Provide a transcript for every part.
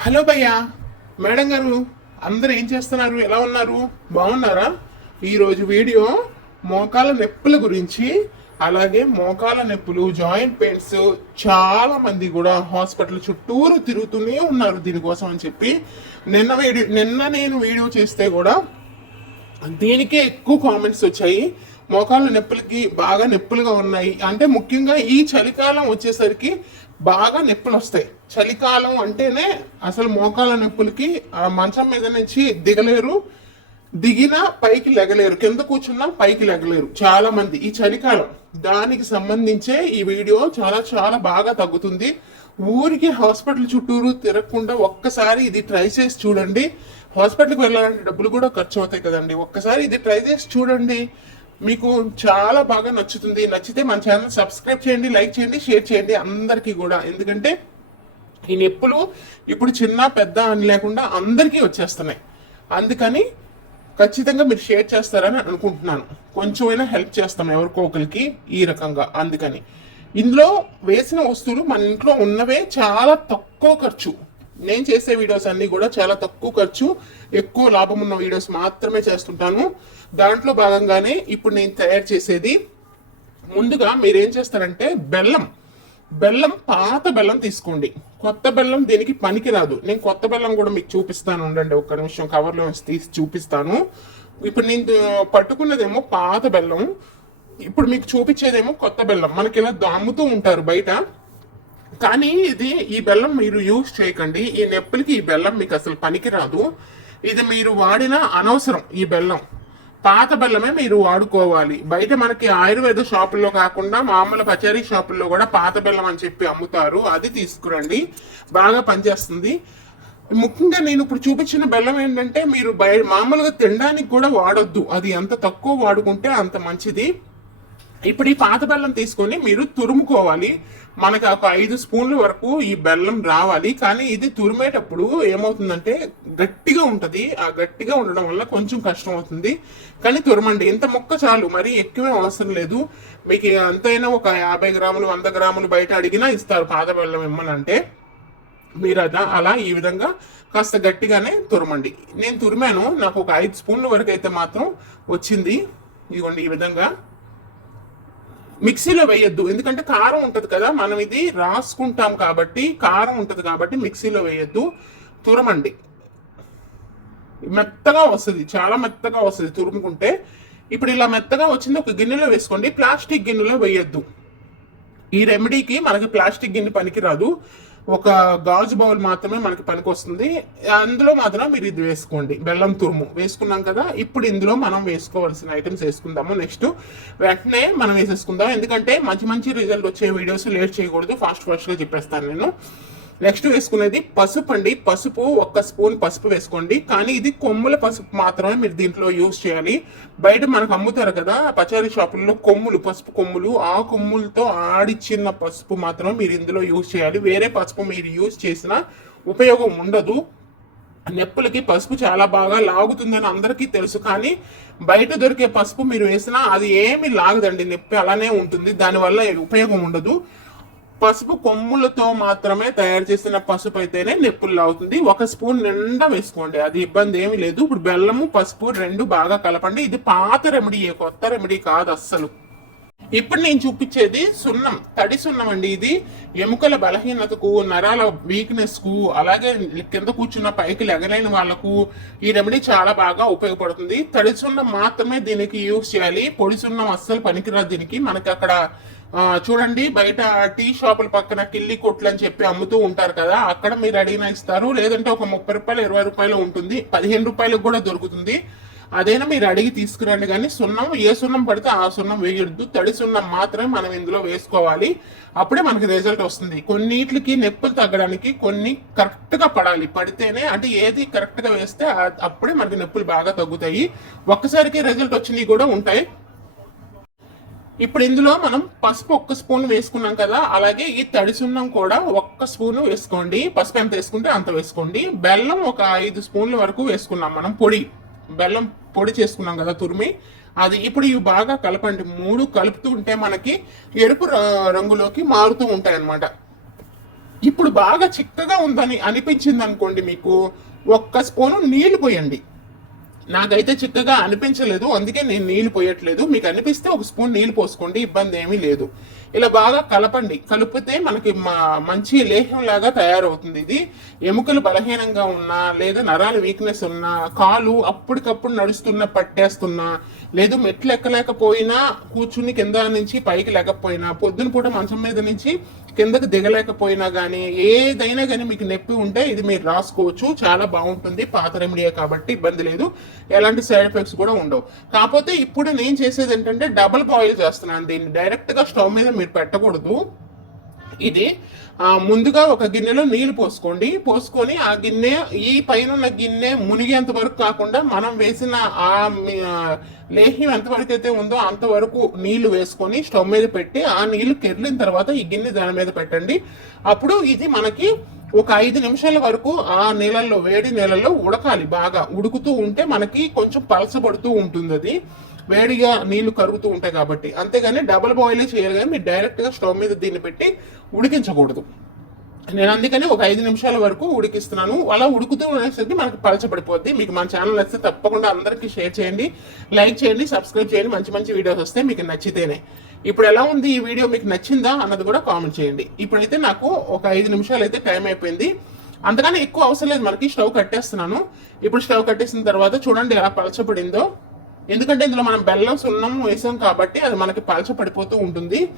Hello భయ్యా madam గారు అందరూ ఏం చేస్తున్నారు? ఎలా ఉన్నారు? బాగున్నారా? ఈరోజు వీడియో మోకాల నొప్పుల గురించి అలాగే మోకాల నొప్పులు జాయింట్ పెయిన్స్ చాలా మంది కూడా హాస్పిటల్ చుట్టూరు తిరుగుతూనే ఉన్నారు దీనికోసం అని చెప్పి. నిన్న వీడియో నిన్న నేను వీడియో చేస్తే కూడా దీనికే ఎక్కువ కామెంట్స్ వచ్చాయి. మోకాళ్ళ నొప్పులకి బాగా నొప్పులుగా ఉన్నాయి. అంటే ముఖ్యంగా ఈ చలికాలం వచ్చేసరికి బాగా నొప్పులు వస్తాయి చలికాలం అంటేనే అసలు మోకాల నొప్పులకి ఆ మంచం మీద నుంచి దిగలేరు దిగినా పైకి లెగలేరు కింద కూర్చున్నా పైకి లెగలేరు చాలా మంది ఈ చలికాలం. దానికి సంబంధించే ఈ వీడియో చాలా చాలా బాగా తగ్గుతుంది. ఊరికి హాస్పిటల్ చుట్టూరు తిరగకుండా ఒక్కసారి ఇది ట్రై చేసి చూడండి. హాస్పిటల్కి వెళ్ళాలంటే డబ్బులు కూడా ఖర్చు అవుతాయి కదండి. ఒక్కసారి ఇది ట్రై చేసి చూడండి. మీకు చాలా బాగా నచ్చుతుంది. నచ్చితే మన ఛానల్ సబ్స్క్రైబ్ చేయండి లైక్ చేయండి షేర్ చేయండి అందరికీ కూడా. ఎందుకంటే ఈ నొప్పులు ఇప్పుడు చిన్న పెద్ద అని లేకుండా అందరికీ వచ్చేస్తున్నాయి. అందుకని ఖచ్చితంగా మీరు షేర్ చేస్తారని అనుకుంటున్నాను. కొంచెమైనా హెల్ప్ చేస్తాం ఎవరికో ఒకరికి ఈ రకంగా. అందుకని ఇందులో వేసిన వస్తువులు మన ఇంట్లో ఉన్నవే చాలా తక్కువ ఖర్చు. నేను చేసే వీడియోస్ అన్ని కూడా చాలా తక్కువ ఖర్చు ఎక్కువ లాభం ఉన్న వీడియోస్ మాత్రమే చేస్తుంటాను. దాంట్లో భాగంగానే ఇప్పుడు నేను తయారు చేసేది ముందుగా మీరు ఏం చేస్తారంటే బెల్లం బెల్లం పాత బెల్లం తీసుకోండి. కొత్త బెల్లం దీనికి పనికిరాదు. నేను కొత్త బెల్లం కూడా మీకు చూపిస్తాను ఉండండి ఒక్క నిమిషం కవర్లో తీసి చూపిస్తాను. ఇప్పుడు నేను పట్టుకున్నదేమో పాత బెల్లం. ఇప్పుడు మీకు చూపించేదేమో కొత్త బెల్లం. మనకి ఇలా దాముతూ ఉంటారు బయట. కానీ ఇది ఈ బెల్లం మీరు యూజ్ చేయకండి. ఈ నొప్పులకి ఈ బెల్లం మీకు అసలు పనికిరాదు. ఇది మీరు వాడిన అనవసరం ఈ బెల్లం. పాత బెల్లమే మీరు వాడుకోవాలి. బయట మనకి ఆయుర్వేద షాపుల్లో కాకుండా మామూలు పచారీ షాపుల్లో కూడా పాత బెల్లం అని చెప్పి అమ్ముతారు. అది తీసుకురండి. బాగా పనిచేస్తుంది. ముఖ్యంగా నేను ఇప్పుడు చూపించిన బెల్లం ఏంటంటే మీరు బయ మామూలుగా తినడానికి కూడా వాడొద్దు. అది ఎంత తక్కువ వాడుకుంటే అంత మంచిది. ఇప్పుడు ఈ పాత బెల్లం తీసుకొని మీరు తురుముకోవాలి. మనకు ఒక ఐదు స్పూన్ల వరకు ఈ బెల్లం రావాలి. కానీ ఇది తురిమేటప్పుడు ఏమవుతుందంటే గట్టిగా ఉంటుంది. ఆ గట్టిగా ఉండడం వల్ల కొంచెం కష్టం అవుతుంది. కానీ తురమండి ఇంత మొక్క చాలు. మరి ఎక్కువే అవసరం లేదు. మీకు అంతైనా ఒక యాభై గ్రాములు వంద గ్రాములు బయట అడిగినా ఇస్తారు పాత బెల్లం ఇమ్మనంటే. మీరు అదా అలా ఈ విధంగా కాస్త గట్టిగానే తురమండి. నేను తురిమాను. నాకు ఒక ఐదు స్పూన్ల వరకు అయితే మాత్రం వచ్చింది. ఇదిగోండి ఈ విధంగా. మిక్సీలో వేయొద్దు. ఎందుకంటే కారం ఉంటుంది కదా మనం ఇది రాసుకుంటాం కాబట్టి కారం ఉంటుంది కాబట్టి మిక్సీలో వేయొద్దు. తురమండి. మెత్తగా వస్తుంది చాలా మెత్తగా వస్తుంది తురుముకుంటే. ఇప్పుడు ఇలా మెత్తగా వచ్చింది ఒక గిన్నెలో వేసుకోండి. ప్లాస్టిక్ గిన్నెలో వేయొద్దు. ఈ రెమెడీకి మనకి ప్లాస్టిక్ గిన్నె పనికిరాదు. ఒక గాజు బౌల్ మాత్రమే మనకి పనికి వస్తుంది అందులో మాత్రం మీరు ఇది వేసుకోండి. బెల్లం తురుము. వేసుకున్నాం కదా ఇప్పుడు ఇందులో మనం వేసుకోవాల్సిన ఐటమ్స్ వేసుకుందాము. నెక్స్ట్ వెంటనే మనం వేసేసుకుందాం. ఎందుకంటే మంచి మంచి రిజల్ట్ వచ్చే వీడియోస్ లేట్ చేయకూడదు. ఫాస్ట్ ఫాస్ట్గా చెప్పేస్తాను నేను. నెక్స్ట్ వేసుకునేది పసుపు అండి పసుపు ఒక్క స్పూన్ పసుపు వేసుకోండి. కానీ ఇది కొమ్ముల పసుపు మాత్రమే మీరు దీంట్లో యూజ్ చేయాలి. బయట మనకు అమ్ముతారు కదా పచారీ షాపుల్లో కొమ్ములు పసుపు కొమ్ములు ఆ కొమ్ములతో ఆడిచ్చిన పసుపు మాత్రమే మీరు ఇందులో యూజ్ చేయాలి. వేరే పసుపు మీరు యూజ్ చేసినా ఉపయోగం ఉండదు. నెప్పులకి పసుపు చాలా బాగా లాగుతుందని అందరికీ తెలుసు. కానీ బయట దొరికే పసుపు మీరు వేసినా అది ఏమి లాగదండి. నొప్పి అలానే ఉంటుంది. దానివల్ల ఉపయోగం ఉండదు. పసుపు కొమ్ములతో మాత్రమే తయారు చేసిన పసుపు అయితేనే నిప్పులు అవుతుంది ఒక స్పూన్ నిండా వేసుకోండి. అది ఇబ్బంది ఏమి లేదు. ఇప్పుడు బెల్లము పసుపు రెండు బాగా కలపండి. ఇది పాత రెమెడీ కొత్త రెమెడీ కాదు అస్సలు. ఇప్పుడు నేను చూపించేది సున్నం తడి సున్నం అండి ఇది. ఎముకల బలహీనతకు నరాల వీక్నెస్కు అలాగే కింద కూర్చున్న పైకి లెగలేని వాళ్ళకు ఈ రెమెడీ చాలా బాగా ఉపయోగపడుతుంది. తడి సున్నం మాత్రమే దీనికి యూజ్ చేయాలి. పొడి సున్నం అస్సలు పనికిరాదు దీనికి. మనకి అక్కడ చూడండి బయట టీ షాపుల పక్కన కిల్లి కొట్లు అని చెప్పి అమ్ముతూ ఉంటారు కదా అక్కడ మీరు అడిగిన ఇస్తారు. లేదంటే ఒక ముప్పై రూపాయలు ఇరవై రూపాయలు ఉంటుంది. పదిహేను రూపాయలకు కూడా దొరుకుతుంది. అదైనా మీరు అడిగి తీసుకురండి కానీ సున్నం ఏ సున్నం పడితే ఆ సున్నం వేయొద్దు. తడి సున్నం మాత్రమే మనం ఇందులో వేసుకోవాలి. అప్పుడే మనకి రిజల్ట్ వస్తుంది. కొన్నిటికి నొప్పులు తగ్గడానికి కొన్ని కరెక్ట్గా పడాలి. పడితేనే అంటే ఏది కరెక్ట్గా వేస్తే అప్పుడే మనకి నొప్పులు బాగా తగ్గుతాయి. ఒక్కసారికి రిజల్ట్ వచ్చినవి కూడా ఉంటాయి. ఇప్పుడు ఇందులో మనం పసుపు ఒక్క స్పూన్ వేసుకున్నాం కదా అలాగే ఈ తడి సున్నం కూడా ఒక్క స్పూన్ వేసుకోండి. పసుపు ఎంత వేసుకుంటే అంత వేసుకోండి. బెల్లం ఒక ఐదు స్పూన్ల వరకు వేసుకున్నాం మనం పొడి. బెల్లం పొడి చేసుకున్నాం కదా తురిమి. అది ఇప్పుడు ఇవి బాగా కలపండి. మూడు కలుపుతూ ఉంటే మనకి ఎరుపు రంగులోకి మారుతూ ఉంటాయి అన్నమాట ఇప్పుడు బాగా చిక్కగా ఉందని అనిపించింది అనుకోండి మీకు. ఒక్క స్పూను నీళ్ళు పోయండి. నాకైతే చిక్కగా అనిపించలేదు. అందుకే నేను నీళ్ళు పోయట్లేదు. మీకు అనిపిస్తే ఒక స్పూన్ నీళ్ళు పోసుకోండి. ఇబ్బంది ఏమీ లేదు. ఇలా బాగా కలపండి. కలిపితే మనకి మా- మంచి లేహ్యం లాగా తయారవుతుంది ఇది. ఎముకలు బలహీనంగా ఉన్నా లేదా నరాలు వీక్నెస్ ఉన్నా కాలు అప్పటికప్పుడు నడుస్తున్నా పట్టేస్తున్నా లేదు మెట్లు ఎక్కలేకపోయినా కూర్చుని కింద నుంచి పైకి లేకపోయినా పొద్దున పూట మంచం మీద నుంచి కిందకి దిగలేకపోయినా కానీ ఏదైనా కానీ మీకు నొప్పి ఉంటే ఇది మీరు రాసుకోవచ్చు. చాలా బాగుంటుంది. పాత రెమిడియా కాబట్టి ఇబ్బంది లేదు. ఎలాంటి సైడ్ ఎఫెక్ట్స్ కూడా ఉండవు. కాకపోతే ఇప్పుడు నేను చేసేది ఏంటంటే డబుల్ బాయిల్ చేస్తున్నాను. దీన్ని డైరెక్ట్గా స్టవ్ మీద మీరు పెట్టకూడదు. ఇది ముందుగా ఒక గిన్నెలో నీళ్ళు పోసుకోండి. పోసుకొని ఆ గిన్నె ఈ పైన ఉన్న గిన్నె మునిగేంత వరకు కాకుండా మనం వేసిన ఆ ఆ, లేహ్యం ఎంతవరకు అయితే ఉందో అంతవరకు నీళ్ళు వేసుకొని స్టవ్ మీద పెట్టి ఆ నీళ్ళు కెర్లిన తర్వాత ఈ గిన్నె దాని మీద పెట్టండి. అప్పుడు ఇది మనకి ఒక ఐదు నిమిషాల వరకు ఆ నీళ్ళల్లో వేడి నీళ్ళల్లో ఉడకాలి. బాగా ఉడుకుతూ ఉంటే మనకి కొంచెం పలసబడుతూ ఉంటుంది అది. వేడిగా నీళ్ళు కరుగుతూ ఉంటాయి కాబట్టి. అంతేగాని డబుల్ బాయిల్ చేయాలి కానీ మీరు డైరెక్ట్గా స్టవ్ మీద దీన్ని పెట్టి ఉడికించకూడదు. నేను అందుకని ఒక ఐదు నిమిషాల వరకు ఉడికిస్తున్నాను. అలా ఉడుకుతూ ఉండేసరికి మనకి పలచబడిపోద్ది మీకు మన ఛానల్ నచ్చితే తప్పకుండా అందరికీ షేర్ చేయండి లైక్ చేయండి సబ్స్క్రైబ్ చేయండి. మంచి మంచి వీడియోస్ వస్తే మీకు నచ్చితేనే. ఇప్పుడు ఎలా ఉంది ఈ వీడియో మీకు నచ్చిందా అన్నది కూడా కామెంట్ చేయండి. ఇప్పుడైతే నాకు ఒక ఐదు నిమిషాలు అయితే టైం అయిపోయింది. అంతకన్నా ఎక్కువ అవసరం లేదు. మనకి స్టవ్ కట్టేస్తున్నాను. ఇప్పుడు స్టవ్ కట్టేసిన తర్వాత చూడండి ఎలా పలచబడిందో. ఎందుకంటే ఇందులో మనం బెల్లం సున్నం వేసాం కాబట్టి అది మనకి పలచబడిపోతూ ఉంటుంది.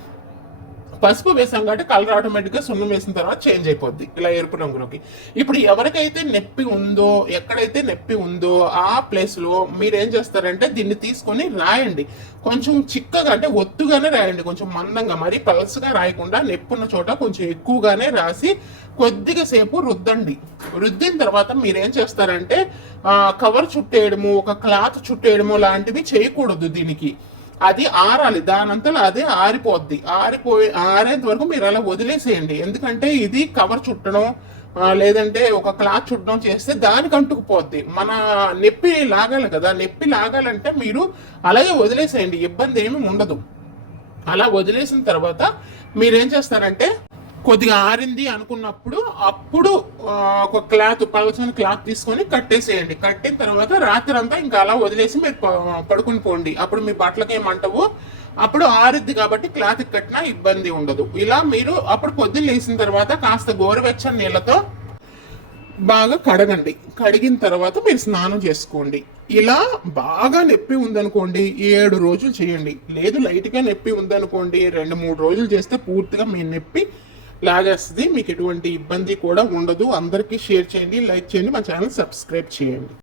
పసుపు వేసాం కాబట్టి కలర్ ఆటోమేటిక్గా సున్నం వేసిన తర్వాత చేంజ్ అయిపోద్ది. ఇలా ఎరుపు రంగులోకి. ఇప్పుడు ఎవరికైతే నొప్పి ఉందో ఎక్కడైతే నొప్పి ఉందో ఆ ప్లేస్లో మీరు ఏం చేస్తారంటే దీన్ని తీసుకొని రాయండి. కొంచెం చిక్కగా అంటే ఒత్తుగానే రాయండి. కొంచెం మందంగా మరీ పలసగా రాయకుండా నొప్పి ఉన్న చోట కొంచెం ఎక్కువగానే రాసి కొద్దిగా సేపు రుద్దండి. రుద్దిన తర్వాత మీరేం చేస్తారంటే కవర్ చుట్టేయడము ఒక క్లాత్ చుట్టేయడము లాంటివి చేయకూడదు దీనికి. అది ఆరాలి. దానంతలో అదే ఆరిపోద్ది. ఆరిపోయి ఆరేంత వరకు మీరు అలా వదిలేసేయండి. ఎందుకంటే ఇది కవర్ చుట్టడం లేదంటే ఒక క్లాత్ చుట్టడం చేస్తే దానికి అంటుకుపోద్ది. మన నొప్పి లాగాలి కదా. నొప్పి లాగాలంటే మీరు అలాగే వదిలేసేయండి. ఇబ్బంది ఏమీ ఉండదు. అలా వదిలేసిన తర్వాత మీరేం చేస్తారంటే కొద్దిగా ఆరింది అనుకున్నప్పుడు అప్పుడు ఒక క్లాత్ పలచని క్లాత్ తీసుకొని కట్టేసేయండి కట్టిన తర్వాత రాత్రి అంతా ఇంకా అలా వదిలేసి మీరు పడుకుని పోండి. అప్పుడు మీ బట్టలకి ఏమంటవు అప్పుడు ఆరిద్ది కాబట్టి క్లాత్ కట్టినా ఇబ్బంది ఉండదు. ఇలా మీరు అప్పుడు పొద్దున్న లేచిన తర్వాత కాస్త గోరువెచ్చని నీళ్ళతో బాగా కడగండి. కడిగిన తర్వాత మీరు స్నానం చేసుకోండి. ఇలా బాగా నొప్పి ఉందనుకోండి ఏడు రోజులు చేయండి. లేదు లైట్గా నొప్పి ఉందనుకోండి రెండు మూడు రోజులు చేస్తే పూర్తిగా మీ నొప్పి లాగేస్తుంది. మీకు ఎటువంటి ఇబ్బంది కూడా ఉండదు. అందరికీ షేర్ చేయండి లైక్ చేయండి మా ఛానల్ సబ్స్క్రైబ్ చేయండి.